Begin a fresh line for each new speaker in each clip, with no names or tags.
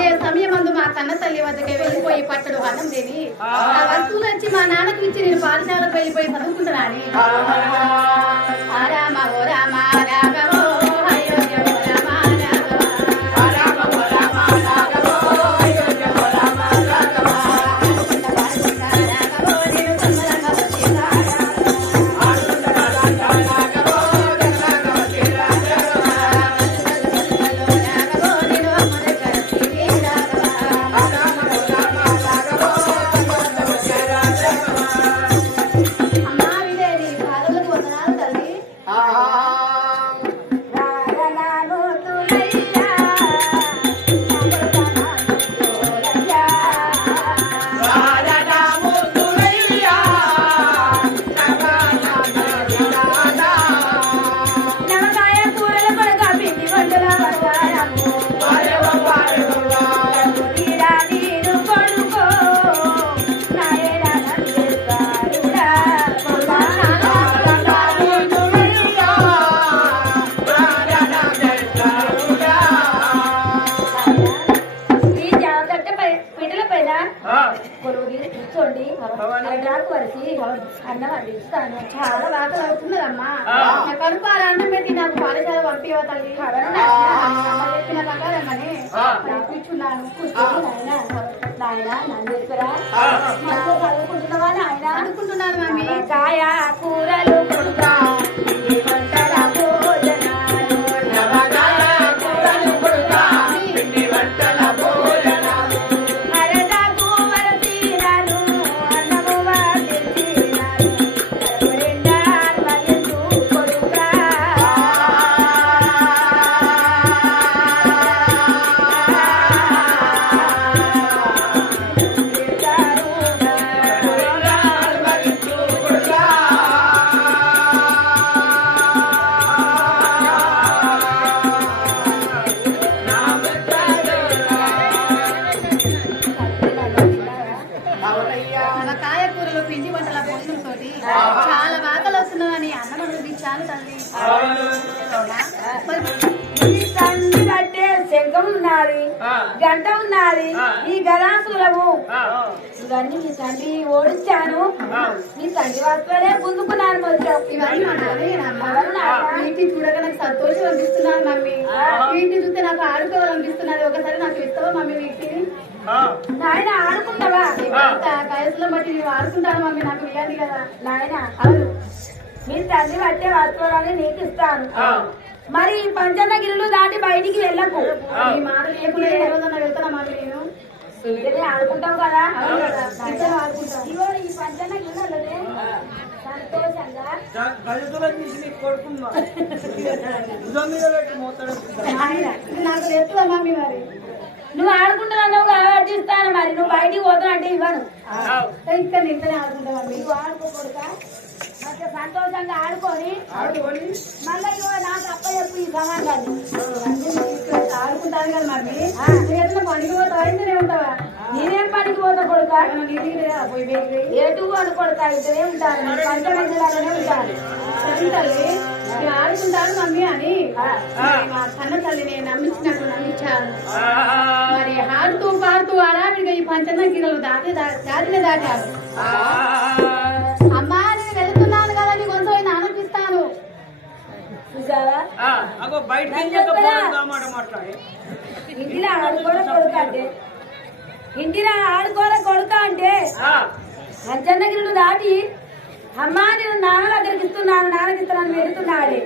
ఏ సమయమందు మా కన్న తల్లి వద్దకే వెళ్ళిపోయి పట్టడు అన్నం తిని. ఆ. వస్తువులు వచ్చి మా నాన్నకు ఇచ్చి నేను పాఠశాలకు వెళ్ళిపోయి చదువుకుంటున్నాని రామ ఓ రామ రాఘవో అయోధ్య అందిస్తాను చాలా బాగా అవుతున్నదమ్మా కడుపు అలా అన్నం పెట్టి నాకు పాఠశాల పంపివ తల్లి? అమ్మ చెప్పిన ప్రకారంగానే పంపించున్నాను కూర్చొని నాయన. నాయన నందేశ్వరా చదువుకుంటున్నావా నాయన? అనుకుంటున్నాను మమ్మీ. కాయ కూరలు మన కాయకూరలు పిండి వంటల భోజనంతోటి చాలా బాధలు వస్తున్నాయని అన్నం అనిపించాను తల్లి.
కట్టే శంఖం ఉన్నది గంట ఉన్నది ఈ గదాసులము ఇవన్నీ మీ తండ్రి ఓడించాను. మీ తండ్రి వస్త్రాలే గుంజుకున్నాను మొత్తం
ఇవన్నీ మాటలే వీటిని చూడగా నాకు సంతోషం అనిపిస్తున్నాను మమ్మీ. వీటిని చూస్తే నాకు ఆడుకోవాలనిపిస్తున్నది ఒకసారి నాకు ఇస్తావా మమ్మీ వీటిని
నాయన ఆడుకుంటావా?
వయసులో బట్టి నేను ఆడుకుంటాను మమ్మీ? నాకు ఇవ్వాలి కదా.
నాయన
అవును
మీ తండ్రి పట్టే వస్త్రాలని నీకు ఇస్తాను. మరి ఈ పంచనగిరులు దాటి బయటికి వెళ్ళకు.
ఈ మాట లేకుండా వెళ్తానా మమ్మీ నేను.
ఇద్దరే ఆడుకుంటాం కదా? ఇదిగో ఈ పంచనగిరులనే సంతోషంగా.
ఆయన ఇది నాకు తెలుస్తుందా మమ్మీ మరి.
నువ్వు ఆడుకుంటున్నావు కాబట్టి ఇస్తాను మరి. నువ్వు బయటికి పోతానంటే ఇవ్వను.
ఇక్కడ ఇంటనే ఆడుకుంటా మమ్మీ
నువ్వు ఆడుకోకూడదా మంచిగా సంతోషంగా ఆడుకొని మళ్ళీ నాకు అప్ప చెప్పు ఈ సమాధానం
ఆడుకుంటాను కదా మమ్మీ నువ్వు పనికి పోతావా? ఇంటనే ఉంటావా?
నేనేం పనికి పోతా కొడుక? అని కొడుక? ఇద్దరే ఉంటాను. పంచమందిలాగానే ఉంటాను.
నేను ఆడుకుంటాను మమ్మీ అని మా కన్న తల్లి నేను నమ్మించినట్టు నమ్మించాను మరి ఆడుతూ పాడుతూ అడావిడిగా ఈ పంచన్న గిరలు దాటి దాటినే దాటాను అమ్మా నేను వెళ్తున్నాను కదా నీ కొంచెం ఆనందిస్తాను.
బయట మాట్లాడి.
ఇంటిలో ఆడుకోలే కొడుక అంటే? ఇంటిలో ఆడుకోలే కొడుక అంటే? పంచన్నగిరులు దాటి అమ్మా నేను నాన్న దగ్గరికి ఇస్తున్నాను నాన్నకి ఇస్తున్నాను వెళుతున్నాడే.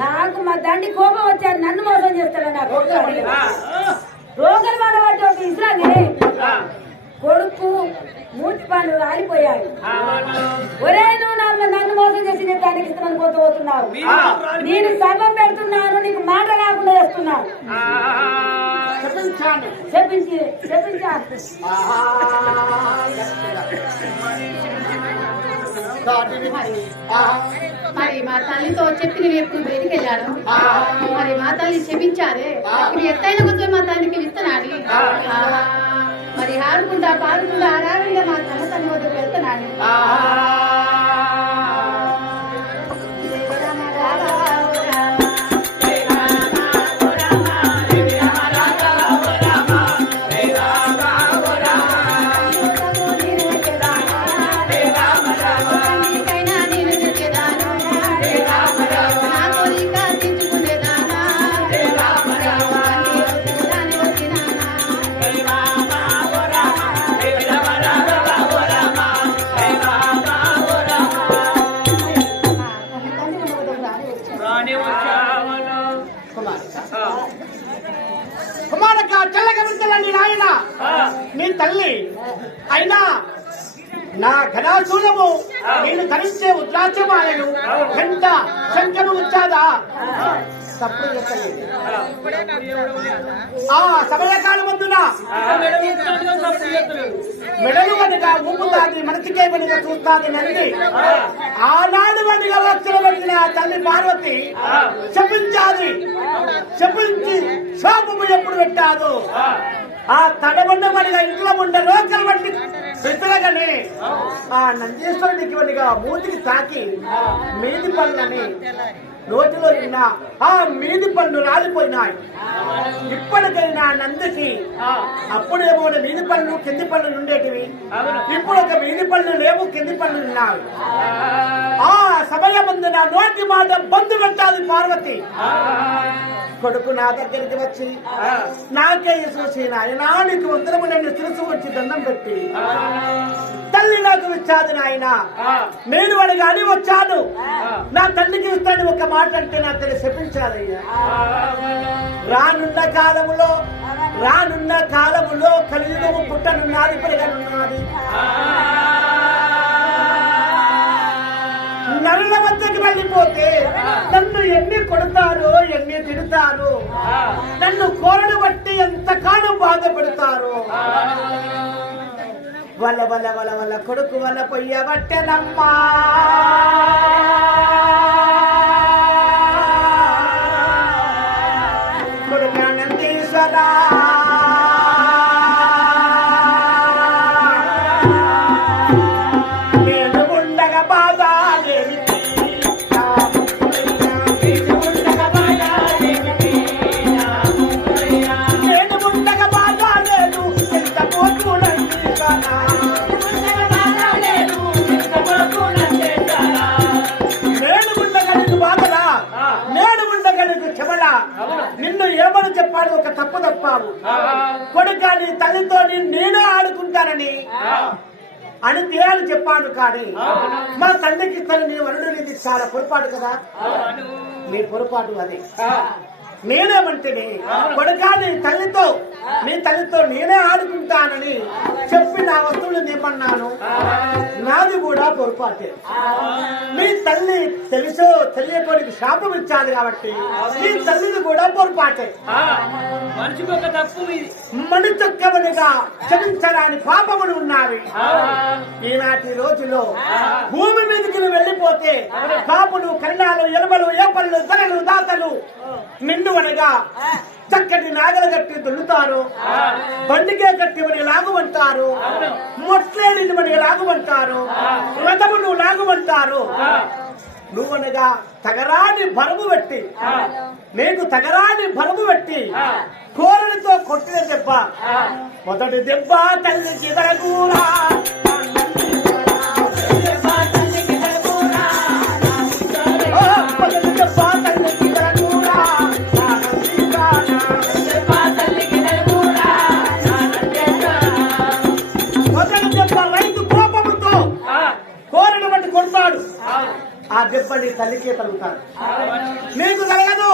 నాకు మా తండ్రి కోపం వచ్చారు నన్ను మోసం చేస్తాడు నా కొడుకు రోగలు వల్ల పట్టి ఒక ఇసురానే. కొడుకు మూతి పనులు రాలిపోయాడు. ఒరే నువ్వు నన్ను నన్ను మోసం చేసి నేను తండ్రికి ఇస్తున్నాను పోతూ పోతున్నావు. నేను సర్వం పెడుతున్నాను నీకు మాట రాకుండా చేస్తున్నాను. చెప్పించి చెప్పించాను
మరి మా తల్లితో చెప్పి నేను ఎప్పుడు బయటికి వెళ్ళాను మరి మా తల్లి క్షమించారే. ఇది ఎత్తైన కొంచెం మా తల్లికి ఇస్తున్నాను మరి ఆడుకుంటా పాడుకుంటా ఆడావిడిగా మా కన్న తల్లి వద్దకు వెళ్తున్నాను
నీ తల్లి. అయినా నా ఘనాశూలము నేను ధరించే ఉద్రాచమాలను గంట తప్పుడు చెప్పలేదు ఆ సమయకాలం ముందున మెడలు వనిగా ఊపుతాది మనసుకే వనిగా చూస్తాది నంది ఆనాడు వచ్చిన వచ్చిన ఆ తల్లి పార్వతి శపించాది శపించి శాపము ఎప్పుడు పెట్టాదు? ఆ తడబండ వనిగా ఇంట్లో ఉండే లోకల్ వంటి విసరగని ఆ నందీశ్వరుడికి వనిగా మూతికి తాకి మీది పళ్ళని నోటిలో ఉన్న ఆ మీది పళ్ళు రాలిపోయినాయి. ఇప్పటికైనా నందికి అప్పుడేమో మీది పళ్ళు కింది పళ్ళు ఉండేటివి. ఇప్పుడు ఒక మీది పళ్ళు లేవు కింది పళ్ళు ఉన్నాయి. ఆ సమయముందు నా నోటి మాట బంధు పెట్టాలి పార్వతి. కొడుకు నా దగ్గరికి వచ్చి నాకే చూసి నాయనా నీకు ఉత్తరము నన్ను తెలుసు వచ్చి దండం పెట్టి. తల్లి నాకు ఇచ్చాది నాయన. నేను వాడికి అని వచ్చాను నా తల్లికి ఇస్తాను ఒక మాట అంటే నా తల్లి శపించాలయ్యా. రానున్న కాలములో రానున్న కాలములో కలియుగము పుట్టనున్నది పెరగనున్నది. నరుల వద్దకు వెళ్ళిపోతే నన్ను ఎన్ని కొడతారు ఎన్ని తిడతారు నన్ను కోరను బట్టి ఎంతకాలం బాధపడతారు. వల వల వల వల కొడుకు వల పొయ్యబట్టెనమ్మా ఏమని చెప్పాడు ఒక తప్పు తప్పావు. కొడుక నీ తల్లితో నేను ఆడుకుంటానని అని తేయాలి చెప్పాను కానీ మా తండ్రికి తల్లి నీ వరుడు నీది చాలా పొరపాటు కదా? నీ పొరపాటు అది. నేనేమంటేనే కొడుక నీ తల్లితో నీ తల్లితో నేనే ఆడుకుంటానని చెప్పి నా వస్తువులు నిమ్మన్నాను పొరపాటే మీ తల్లి తెలుసో తెలియకోనికి శాపం ఇచ్చాది కాబట్టి మీ తల్లిది కూడా పొరపాటే
మనిషికి ఒక తప్పు
చొక్కవనిగా క్షమించరాని పాపములు ఉన్నవి. ఈనాటి రోజులో భూమి మీదకి వెళ్ళిపోతే పాపులు కన్నాలు ఎలుమలు ఏపళ్ళు ధరలు దాతలు నిండు అనగా చక్కటి నాగలు కట్టి దున్నుతారు. బండికే కట్టి మని లాగుమంటారు మొట్లేని మని లాగుమంటారు రథమును లాగుమంటారు. నువ్వనగా తగరాని బరువు పెట్టి నీకు తగరాని బరువు పెట్టి కోరలతో కొట్టిన దెబ్బ. మొదటి దెబ్బ తల్లికి తగూరా ఆ దెబ్బ నీ తల్లికే తగులుతాడు నీకు తగలదు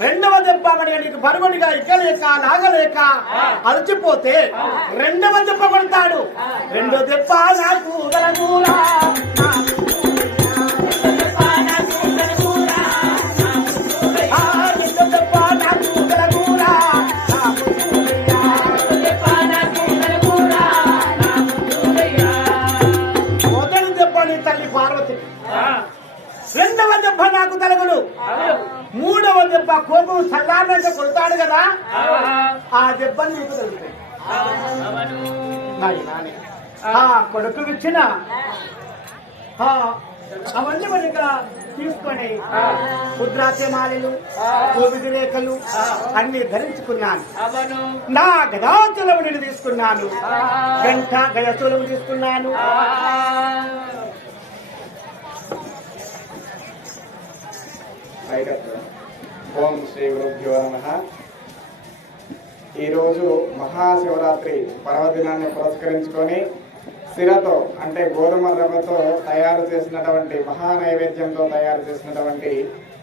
రెండవ దెబ్బ మరి నీకు బరువుడిగా ఇక్కలేక లాగలేక అలచిపోతే రెండవ దెబ్బ కొడతాడు. రెండో దెబ్బ నాకు రెండవ దెబ్బ నాకు తలగడు. మూడవ దెబ్బ కోపం సల్లారంగా కొడతాడు కదా. ఆ దెబ్బ నీకు నాయనా. ఆ కొడుకు ఇచ్చిన. అవన్నీ మరి ఇక్కడ తీసుకొని ముద్రాచమాలలు కోవిడి రేఖలు అన్ని ధరించుకున్నాను. నా గదాచలము నేను తీసుకున్నాను. గంట గజతులము తీసుకున్నాను.
ఓం శ్రీ గురుభ్యో నమ. ఈరోజు మహాశివరాత్రి పర్వదినాన్ని పురస్కరించుకొని సిరతో అంటే గోధుమ రవ్వతో తయారు చేసినటువంటి మహా నైవేద్యంతో తయారు చేసినటువంటి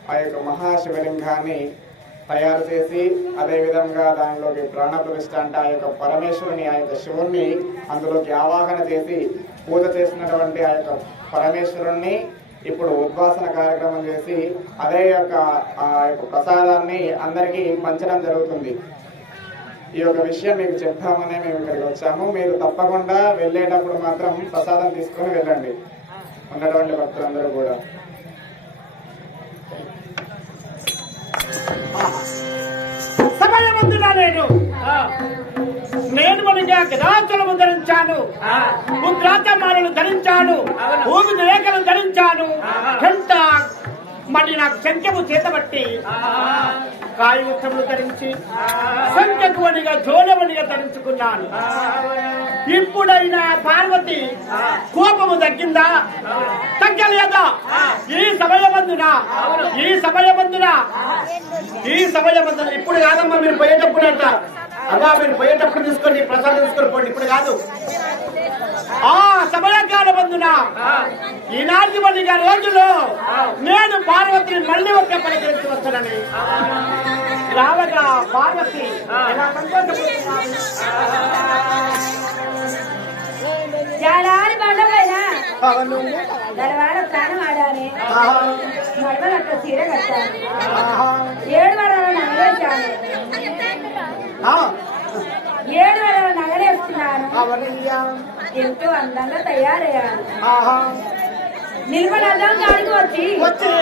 ఆ యొక్క మహాశివలింగాన్ని తయారు చేసి అదేవిధంగా దానిలోకి ప్రాణ అంటే ఆ యొక్క పరమేశ్వరుని ఆ యొక్క శివుణ్ణి అందులోకి ఆవాహన చేసి పూజ చేసినటువంటి ఆ యొక్క పరమేశ్వరుణ్ణి ఇప్పుడు ఉద్వాసన కార్యక్రమం చేసి అదే యొక్క ఆ యొక్క ప్రసాదాన్ని అందరికీ పంచడం జరుగుతుంది. ఈ యొక్క విషయం మీకు చెప్తామనే మేము ఇక్కడికి వచ్చాము. మీరు తప్పకుండా వెళ్ళేటప్పుడు మాత్రం ప్రసాదం తీసుకొని వెళ్ళండి. ఉన్నటువంటి భక్తులందరూ కూడా.
నేను నేను మనగా గదాచలము ధరించాను. ముద్రాచమాలను ధరించాను. భూమి రేఖలు ధరించాను. మరి నాకు శంఖము చేతబట్టి కాయుత్తములు ధరించి శంఖకువనిగా జోలవనిగా ధరించుకున్నాను. ఇప్పుడైనా పార్వతి కోపము తగ్గిందా? తగ్గలేదా? ఈ సమయమందున ఈ సమయమందున ఈ సమయమందున ఇప్పుడు కాదమ్మా మీరు పోయేటప్పుడు అంట అమ్మా మీరు పోయేటప్పుడు తీసుకొని ప్రసాదం తీసుకొని పోండి. ఇప్పుడు కాదు. ఆ సమయకాల బంధున? ఈనాటి మళ్ళీ రోజులో నేను పార్వతిని మళ్ళీ ఒక్క పలకరించి వస్తానని. రావగా పార్వతి ఎలా అవును.
గడవాడ ప్రాణం ఆడాలి.
ఆహా.
నడవలు అట్లా చీర కట్టాలి.
ఆహా.
ఏడు వరాల నగలేసాను
ఆ.
ఏడు వరాల నగలేస్తున్నాను
అవనయ్యా.
ఎంతో అందంగా తయారయ్యాను. నిలబడి అద్దం కాడికి వచ్చి
వచ్చి.